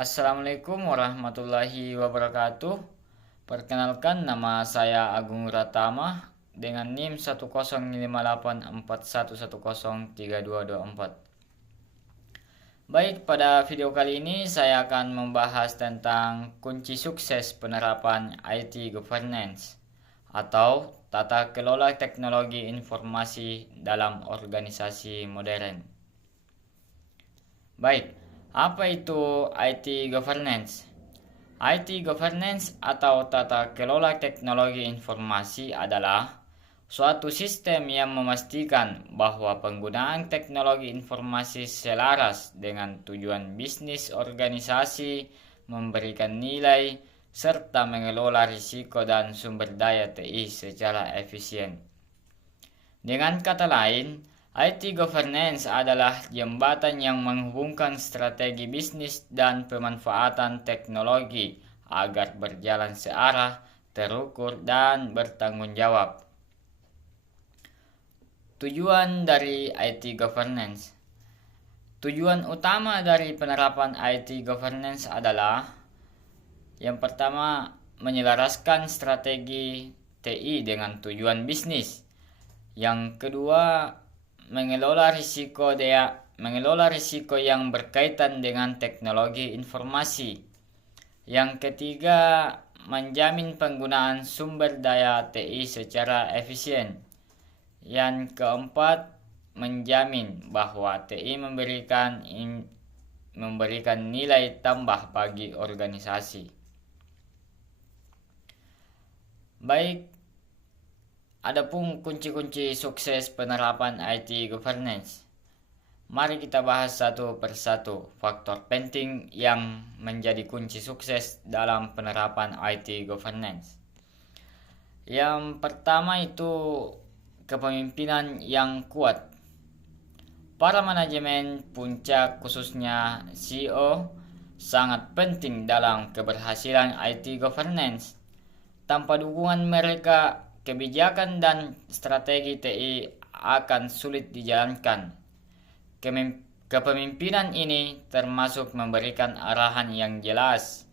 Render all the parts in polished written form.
Assalamualaikum warahmatullahi wabarakatuh. Perkenalkan, nama saya Agung Ratama dengan NIM 1058411032224. Baik, pada video kali ini saya akan membahas tentang kunci sukses penerapan IT governance atau tata kelola teknologi informasi dalam organisasi modern. Baik, apa itu IT governance? IT governance atau tata kelola teknologi informasi adalah suatu sistem yang memastikan bahwa penggunaan teknologi informasi selaras dengan tujuan bisnis organisasi, memberikan nilai, serta mengelola risiko dan sumber daya TI secara efisien. Dengan kata lain, IT governance adalah jembatan yang menghubungkan strategi bisnis dan pemanfaatan teknologi agar berjalan searah, terukur, dan bertanggung jawab. Tujuan dari IT governance. Tujuan utama dari penerapan IT governance adalah yang pertama, menyelaraskan strategi TI dengan tujuan bisnis. Yang kedua, mengelola risiko yang berkaitan dengan teknologi informasi. Yang ketiga, menjamin penggunaan sumber daya TI secara efisien. Yang keempat, menjamin bahwa TI memberikan nilai tambah bagi organisasi. Baik, adapun kunci-kunci sukses penerapan IT governance. Mari kita bahas satu persatu faktor penting yang menjadi kunci sukses dalam penerapan IT governance. Yang pertama itu kepemimpinan yang kuat. Para manajemen puncak khususnya CEO sangat penting dalam keberhasilan IT governance. Tanpa dukungan mereka, kebijakan dan strategi TI akan sulit dijalankan. Kepemimpinan ini termasuk memberikan arahan yang jelas,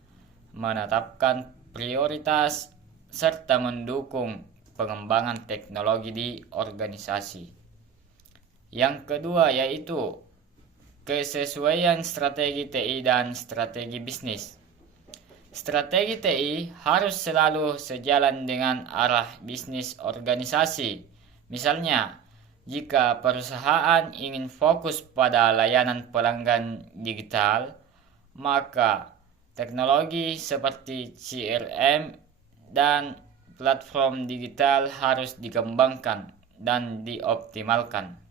menetapkan prioritas, serta mendukung pengembangan teknologi di organisasi. Yang kedua yaitu kesesuaian strategi TI dan strategi bisnis. Strategi TI harus selalu sejalan dengan arah bisnis organisasi. Misalnya, jika perusahaan ingin fokus pada layanan pelanggan digital, maka teknologi seperti CRM dan platform digital harus dikembangkan dan dioptimalkan.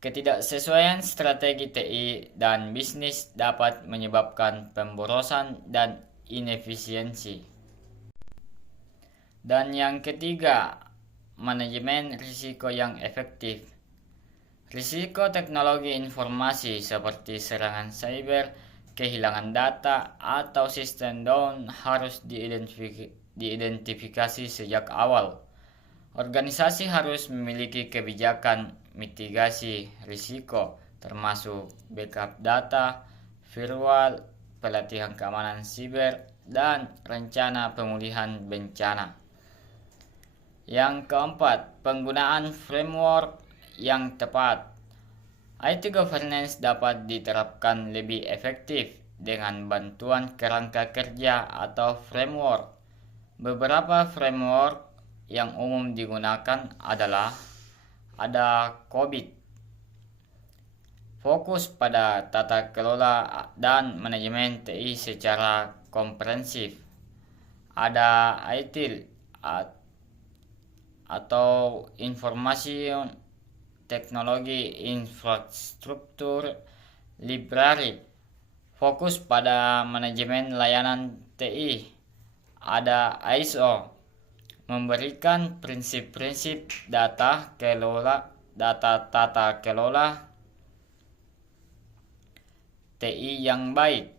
Ketidaksesuaian strategi TI dan bisnis dapat menyebabkan pemborosan dan inefisiensi. Dan yang ketiga, manajemen risiko yang efektif. Risiko teknologi informasi seperti serangan cyber, kehilangan data, atau sistem down harus diidentifikasi sejak awal. Organisasi harus memiliki kebijakan mitigasi risiko, termasuk backup data, firewall, pelatihan keamanan siber, dan rencana pemulihan bencana. Yang keempat, penggunaan framework yang tepat. IT governance dapat diterapkan lebih efektif dengan bantuan kerangka kerja atau framework. Beberapa framework yang umum digunakan adalah ada COBIT, fokus pada tata kelola dan manajemen TI secara komprehensif. Ada ITIL atau Information Teknologi Infrastruktur Library, fokus pada manajemen layanan TI. Ada ISO, memberikan prinsip-prinsip tata kelola TI yang baik.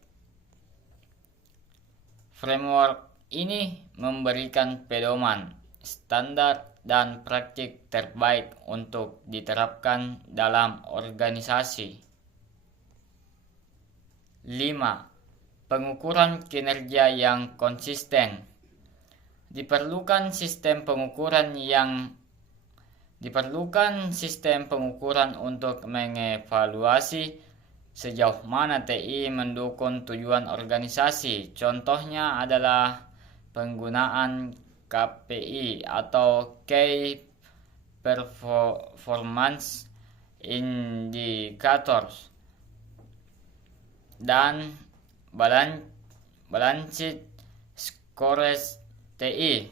Framework ini memberikan pedoman, standar, dan praktik terbaik untuk diterapkan dalam organisasi. 5. Pengukuran kinerja yang konsisten. Diperlukan sistem pengukuran untuk mengevaluasi sejauh mana TI mendukung tujuan organisasi. Contohnya adalah penggunaan KPI atau Key Performance Indicators dan Balanced Scores TI.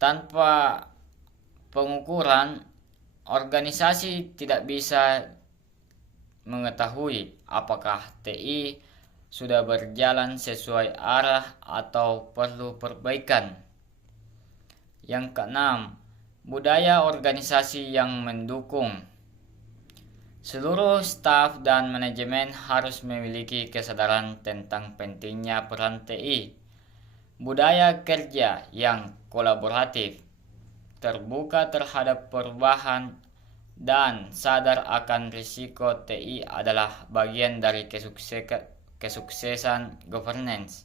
Tanpa pengukuran, organisasi tidak bisa mengetahui apakah TI sudah berjalan sesuai arah atau perlu perbaikan. Yang keenam, budaya organisasi yang mendukung. Seluruh staf dan manajemen harus memiliki kesadaran tentang pentingnya peran TI. Budaya kerja yang kolaboratif, terbuka terhadap perubahan, dan sadar akan risiko TI adalah bagian dari kesuksesan governance.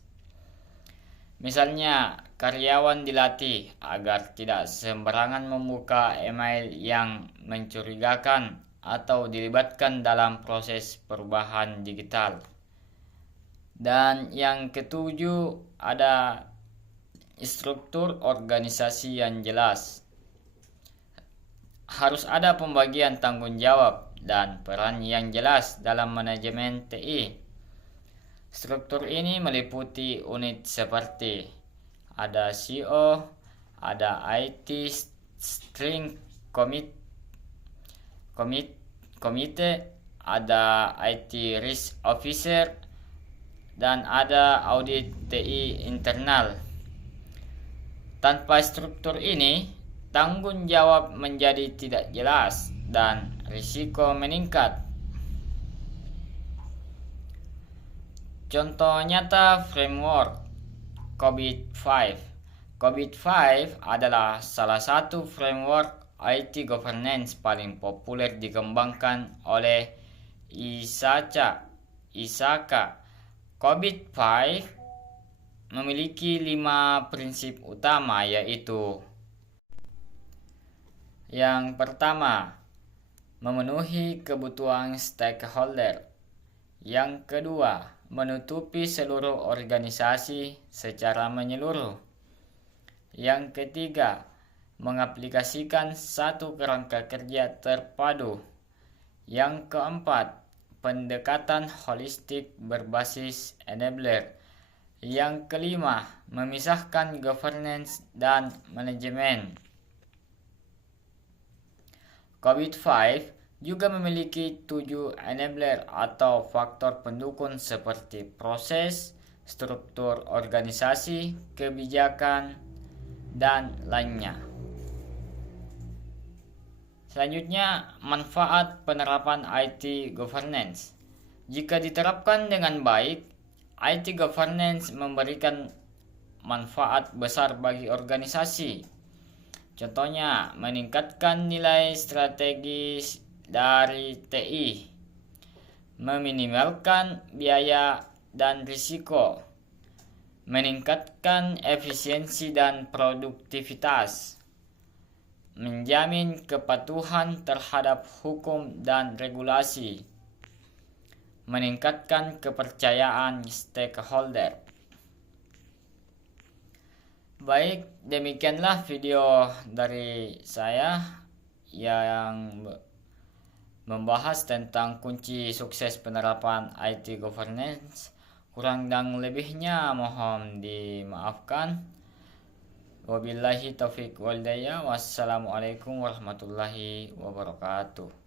Misalnya, karyawan dilatih agar tidak sembarangan membuka email yang mencurigakan atau dilibatkan dalam proses perubahan digital. Dan yang ketujuh, ada struktur organisasi yang jelas. Harus ada pembagian tanggung jawab dan peran yang jelas dalam manajemen TI. Struktur ini meliputi unit seperti ada CEO, ada IT Steering Komite, ada IT Risk Officer, dan ada audit TI internal. Tanpa struktur ini, tanggung jawab menjadi tidak jelas dan risiko meningkat. Contoh nyata framework COVID-5. COVID-5 adalah salah satu framework IT governance paling populer dikembangkan oleh ISACA. COVID-5 memiliki 5 prinsip utama, yaitu: yang pertama, memenuhi kebutuhan stakeholder. Yang kedua, menutupi seluruh organisasi secara menyeluruh. Yang ketiga, mengaplikasikan satu kerangka kerja terpadu. Yang keempat, pendekatan holistik berbasis enabler. Yang kelima, memisahkan governance dan manajemen. COVID-5 juga memiliki 7 enabler atau faktor pendukung seperti proses, struktur organisasi, kebijakan, dan lainnya. Selanjutnya, manfaat penerapan IT governance. Jika diterapkan dengan baik, IT governance memberikan manfaat besar bagi organisasi. Contohnya, meningkatkan nilai strategis dari TI, meminimalkan biaya dan risiko, meningkatkan efisiensi dan produktivitas, menjamin kepatuhan terhadap hukum dan regulasi, meningkatkan kepercayaan stakeholder. Baik, demikianlah video dari saya yang membahas tentang kunci sukses penerapan IT governance. Kurang dan lebihnya mohon dimaafkan. Wabillahi taufiq wal hidayah. Wassalamualaikum warahmatullahi wabarakatuh.